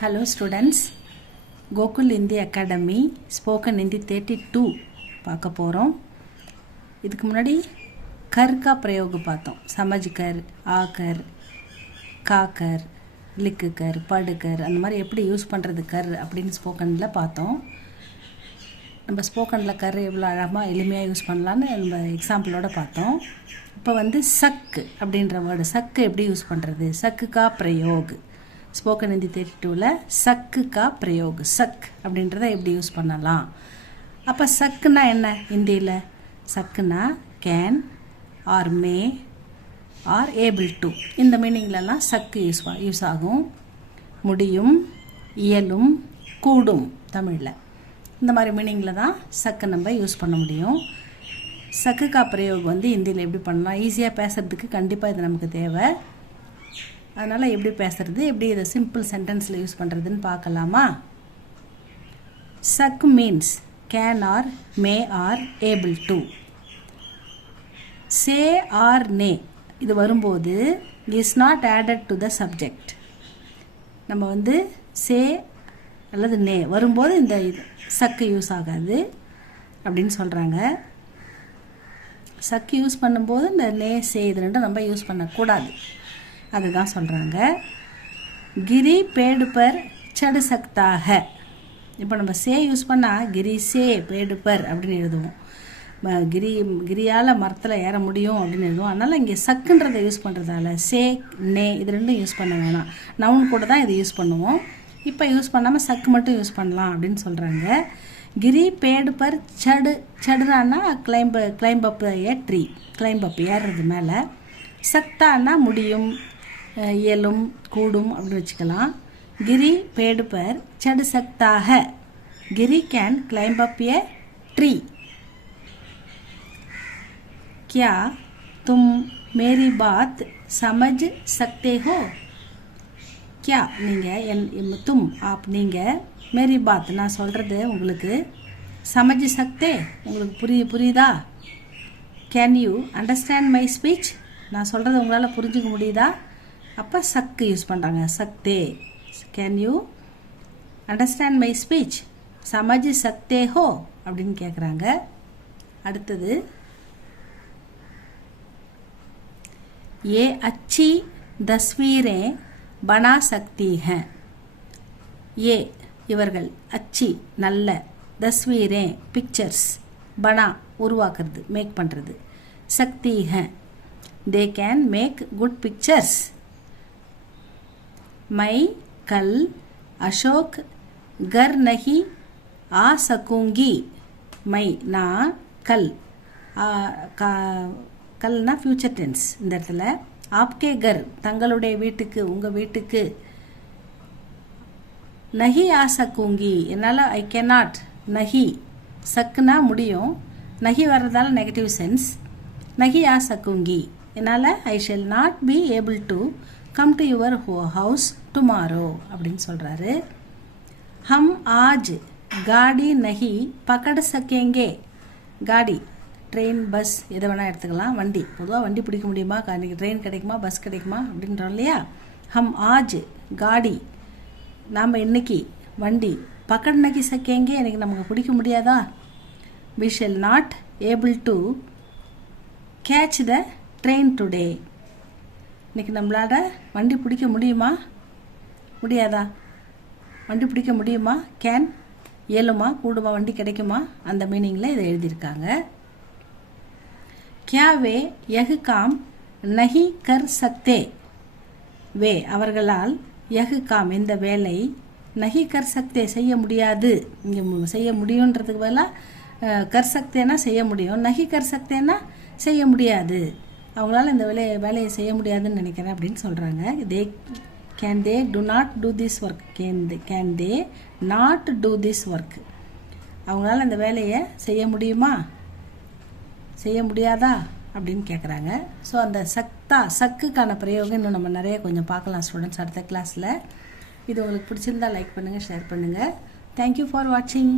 Hello students, Gokul Hindi Academy Spoken Hindi 32 பார்க்க போகிறோம். இதுக்கு முன்னாடி கர் கா பிரயோக பார்த்தோம். சமஜ் கர், ஆக்கர், காக்கர், லிக்கு கர், படுக்கர், அந்த மாதிரி எப்படி யூஸ் பண்ணுறது கர் அப்படின்னு ஸ்போக்கனில் பார்த்தோம். நம்ம ஸ்போக்கனில் கர் எவ்வளோ அழகாக எளிமையாக யூஸ் பண்ணலான்னு நம்ம எக்ஸாம்பிளோட பார்த்தோம். இப்போ வந்து சக்கு அப்படின்ற வேர்டு, சக்கு எப்படி யூஸ் பண்ணுறது, சக்கு கா பிரயோக், ஸ்போக்கன் ஹிந்தி 32ல் சக்கு கா பிரயோக், சக் அப்படின்றத எப்படி யூஸ் பண்ணலாம். அப்போ சக்குனா என்ன ஹிந்தியில்? சக்குனா can or may or able to, இந்த மீனிங்லலாம் சக்கு யூஸ் ஆகும். முடியும், இயலும், கூடும் தமிழில், இந்த மாதிரி மீனிங்கில் தான் சக்கு நம்ம யூஸ் பண்ண முடியும். சக்கு கா பிரயோக் வந்து ஹிந்தியில் எப்படி பண்ணலாம், ஈஸியாக பேசுகிறதுக்கு கண்டிப்பாக இது நமக்கு தேவை. அதனால் எப்படி பேசுகிறது, எப்படி இதை சிம்பிள் சென்டென்ஸில் யூஸ் பண்ணுறதுன்னு பார்க்கலாமா? Such means can or may or able to. Say or nay இது வரும்போது is not added to the subject. நம்ம வந்து சே அல்லது நே வரும்போது இந்த சக்கு யூஸ் ஆகாது அப்படின்னு சொல்கிறாங்க. சக்கு யூஸ் பண்ணும்போது இந்த நே சே இது ரெண்டும் நம்ம யூஸ் பண்ணக்கூடாது, அதுதான் சொல்கிறாங்க. கிரி பேடு பர் சடு சக்தாக. இப்போ நம்ம சே யூஸ் பண்ணால் கிரி சே பேடு பர் அப்படின்னு எழுதுவோம். கிரியால் மரத்தில் ஏற முடியும் அப்படின்னு எழுதுவோம். அதனால் இங்கே சக்குன்றதை யூஸ் பண்ணுறதால சே நே இது ரெண்டும் யூஸ் பண்ண வேணாம், நவுன் கூட தான் இது யூஸ் பண்ணுவோம். இப்போ யூஸ் பண்ணாமல் சக்கு மட்டும் யூஸ் பண்ணலாம் அப்படின்னு சொல்கிறாங்க. கிரி பேடு பர் சடு, சடுறான்னா climb up a tree, climb up ஏறுறது மேலே. சக்தான்னா முடியும், இயலும், கூடும் அப்படின்னு வச்சுக்கலாம். கிரி பேடு பர் சடு சக்தாக, கிரி can climb up a tree. क्या तुम मेरी बात समझ सकते हो? क्या நீங்கள் तुम आप நீங்கள் मेरी बात நான் சொல்கிறது உங்களுக்கு समझ सकते உங்களுக்கு புரியுதா? Can you understand my speech நான் சொல்கிறது உங்களால் புரிஞ்சுக்க முடியுதா? அப்போ சக்கு யூஸ் பண்ணுறாங்க, சக்தே. Can you understand my speech, சமஜ் சக்தே ஹோ அப்படின்னு கேட்குறாங்க. அடுத்தது, ये अच्छी तस्वीरें बना सकती हैं. ये இவர்கள் அச்சி நல்ல, தஸ்வீரே பிக்சர்ஸ், பனா உருவாக்குறது மேக் பண்ணுறது, சக்தி ஹே தே கேன் மேக் குட் பிக்சர்ஸ். மை கல் அசோக் கர் நஹி ஆ சகூங்கி. மை நான், கல் கல்னா ஃபியூச்சர் டென்ஸ் இந்த இடத்துல. ஆப்கே கர் தங்களுடைய வீட்டுக்கு, உங்கள் வீட்டுக்கு. நஹி ஆ சக்கூங்கி என்னால், ஐ கேனாட். நஹி சக்குனா முடியும், நஹி வர்றதால நெகட்டிவ் சென்ஸ். நஹி ஆ சக்கூங்கி என்னால், ஐ shell not be able to come to your house tomorrow அப்படின்னு சொல்கிறாரு. ஹம் ஆஜ் காடி நஹி பக்கட சக்கேங்கே. காடி ட்ரெயின், பஸ் எதை வேணால் எடுத்துக்கலாம். வண்டி, பொதுவாக வண்டி பிடிக்க முடியுமா, இன்றைக்கி ட்ரெயின் கிடைக்குமா, பஸ் கிடைக்குமா அப்படின்றோம் இல்லையா. ஹம் ஆஜ் காடி நாம் இன்னைக்கு வண்டி, பக்கட் நகி சக்கேங்கே எனக்கு நமக்கு பிடிக்க முடியாதா. We shall not able to catch the train today. இன்றைக்கி நம்மளால் வண்டி பிடிக்க முடியுமா, முடியாதா? வண்டி பிடிக்க முடியுமா, கேன், இயலுமா, கூடுமா, வண்டி கிடைக்குமா, அந்த மீனிங்கில் இதை எழுதியிருக்காங்க. क्या वे यह काम नहीं कर सकते? வே அவர்களால், யஹ் காம் இந்த வேலை, நஹி கர் சக்தே செய்ய முடியாது. இங்கே செய்ய முடியுன்றதுக்கு பதிலாக கர் சக்தேனா செய்ய முடியும், நஹி கர் சக்தேனா செய்ய முடியாது. அவங்களால இந்த வேலையை செய்ய முடியாதுன்னு நினைக்கிறேன் அப்படின்னு சொல்கிறாங்க. They do not do this work. Can they not do this work. அவங்களால இந்த வேலையை செய்ய முடியுமா, செய்ய முடியாதா அப்படின்னு கேட்குறாங்க. ஸோ அந்த சக்குக்கான பிரயோகம் இன்னும் நம்ம நிறைய கொஞ்சம் பார்க்கலாம் ஸ்டூடெண்ட்ஸ் அடுத்த கிளாஸில். இது உங்களுக்கு பிடிச்சிருந்தா லைக் பண்ணுங்கள், ஷேர் பண்ணுங்கள். தேங்க்யூ ஃபார் வாட்சிங்.